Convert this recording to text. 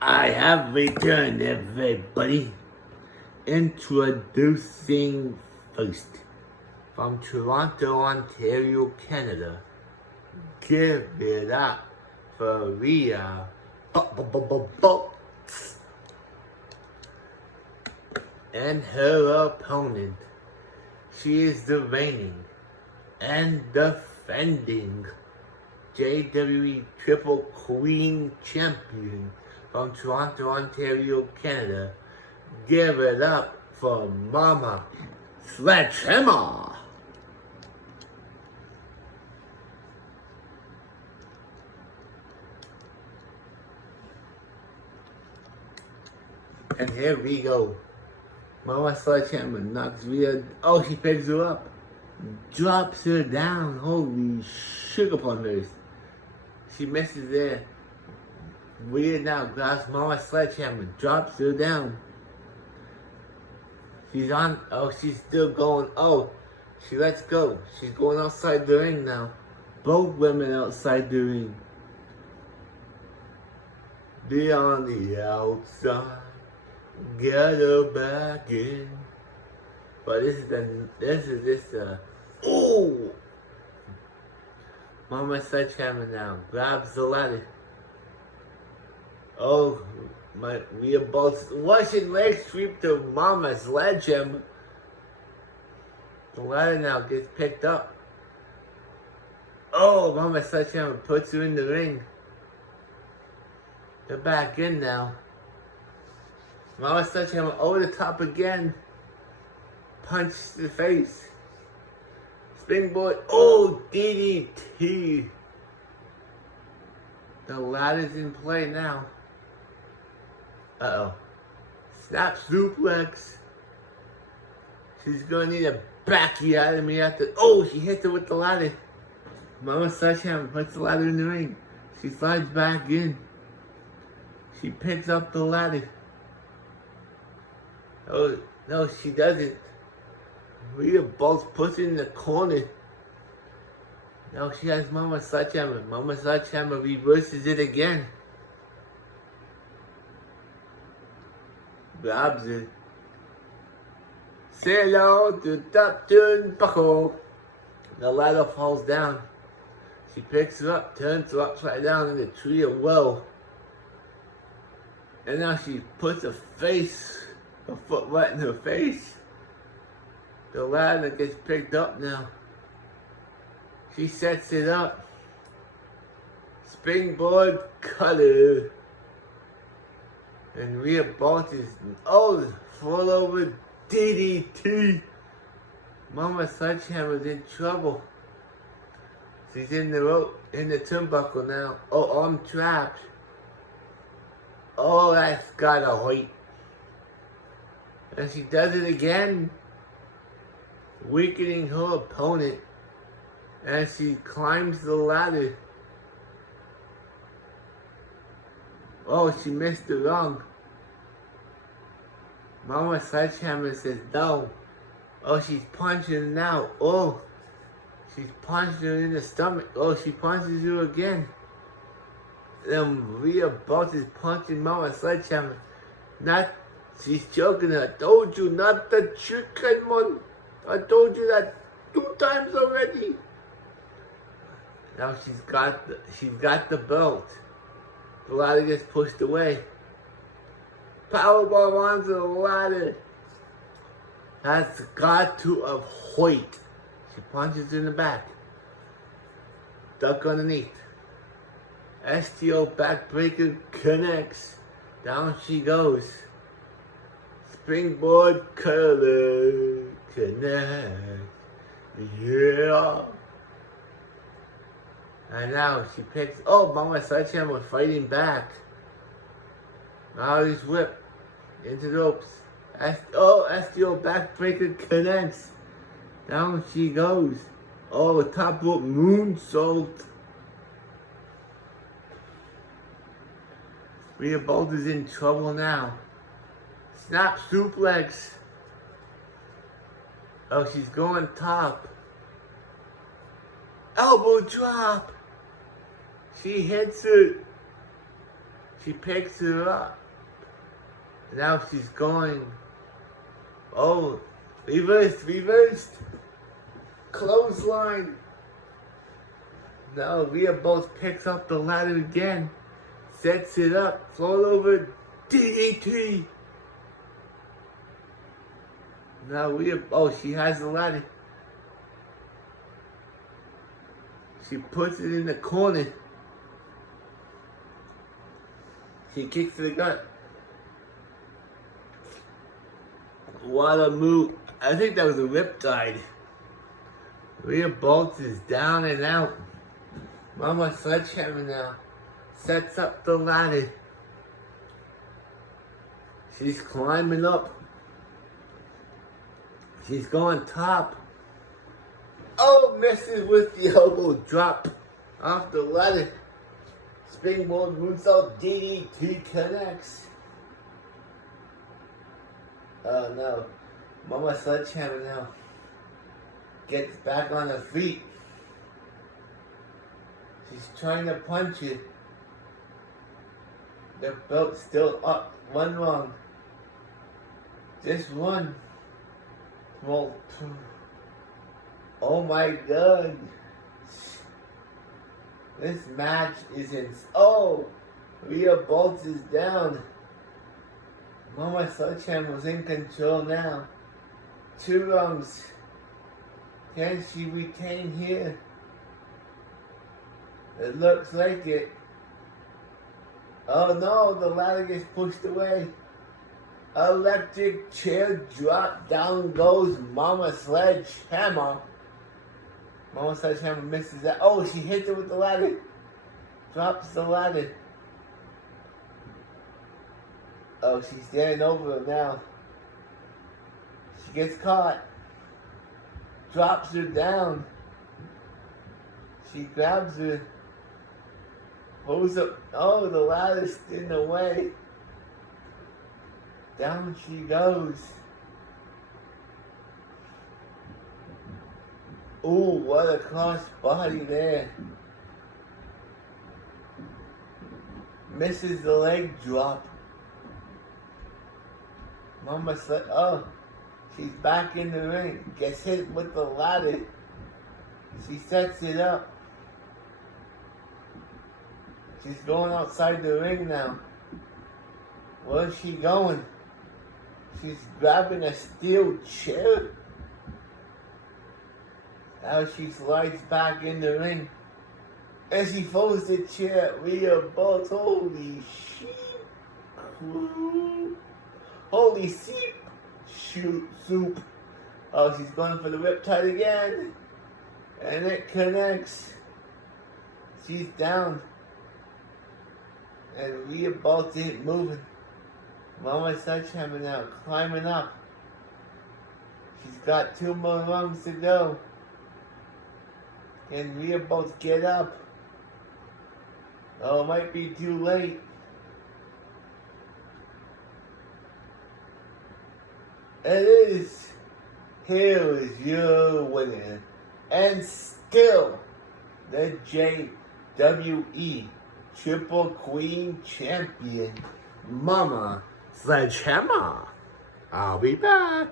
I have returned, everybody. Introducing first, from Toronto, Ontario, Canada. Give it up for Rhea and her opponent. She is the reigning and defending JWE Triple Queen Champion from Toronto, Ontario, Canada. Give it up for Mama Sledgehammer. And here we go. Mama Sledgehammer knocks Rhea. Oh, she picks her up. Drops her down. Holy sugar plums. She misses there. Rhea now grabs Mama Sledgehammer. Drops her down. She's on. Oh, she's still going. Oh, she lets go. She's going outside the ring now. Both women outside the ring. Be on the outside. Get her back in. But oh! Mama Sledgehammer now grabs the ladder. Oh, Rhea bolts. Russian leg sweep to Mama Sledgehammer. The ladder now gets picked up. Oh, Mama Sledgehammer puts her in the ring. They're back in now. Mama Sledgehammer over the top again. Punch to the face. Springboard. Oh, DDT. The ladder's in play now. Uh-oh. Snap suplex. She's gonna need a backy out of me after. Oh, she hits her with the ladder. Mama Sledgehammer puts the ladder in the ring. She slides back in. She picks up the ladder. Oh, no, she doesn't. Rhea bolts puts it in the corner. Now she has Mama Sledgehammer. Mama Sledgehammer reverses it again. Grabs it. Say hello to top turnbuckle. The ladder falls down. She picks her up, turns her upside down in the tree of woe. And now she puts her foot right in her face. The ladder gets picked up now. She sets it up. Springboard cutter. And Rhea bolts is, fall over DDT. Mama Sledgehammer's in trouble. She's in the rope, in the turnbuckle now. Oh, I'm trapped. Oh, that's gotta hurt. And she does it again, weakening her opponent as she climbs the ladder. Oh, she missed the rung. Mama Sledgehammer says no. Oh, she's punching now. Oh, she's punching her in the stomach. Oh, she punches her again. Then Rhea Bolt is punching Mama Sledgehammer. She's choking her. I told you not the chicken one. I told you that 2 times already. Now she's got the belt. The ladder gets pushed away. Powerbomb onto the ladder. That's got to avoid. She punches in the back. Duck underneath. STO backbreaker connects. Down she goes. Springboard cutter connect. Yeah. And now she picks. Oh, Mama Sledgehammer fighting back. Now he's whipped into the ropes. STO backbreaker connects. Down she goes. Oh, top rope moonsault. Rhea Bolt is in trouble now. Snap suplex. Oh, she's going top. Elbow drop. She hits it. She picks her up. Now she's going. Oh, reversed. Clothesline. Now Rhea both picks up the ladder again. Sets it up. Float over. DDT. Now Rhea, she has the ladder. She puts it in the corner. She kicks to the gut. What a move. I think that was a riptide. Rhea Bolts is down and out. Mama Sledgehammer now sets up the ladder. She's climbing up. She's going top. Oh, misses with the elbow drop off the ladder. Springboard moonsault DDT connects. Oh no. Mama Sledgehammer now gets back on her feet. She's trying to punch it. The belt's still up. One wrong. Just one. Well, oh my god. This match is Rhea Bolts is down. Mama Sledgehammer's in control now. 2 rungs. Can she retain here? It looks like it. Oh no, the ladder gets pushed away. Electric chair drop, down goes Mama Sledgehammer. Mama Sledgehammer misses that. Oh, she hits it with the ladder. Drops the ladder. Oh, she's standing over him now. She gets caught. Drops her down. She grabs her. Pulls up. Oh, the ladder's in the way. Down she goes. Ooh, what a cross body there. Misses the leg drop. Mama said, she's back in the ring. Gets hit with the ladder. She sets it up. She's going outside the ring now. Where's she going? She's grabbing a steel chair. Now she slides back in the ring. And she throws the chair at Rhea Bolts. Holy shit. Holy soup. Oh, she's going for the riptide again. And it connects. She's down. And Rhea Bolts ain't moving. Mama Sledgehammer now climbing up. She's got 2 more rungs to go. Can Rhea Bolts get up? Oh, it might be too late. It is. Here is your winner. And still, the JWE Triple Queen Champion, Mama Sledgehammer. I'll be back.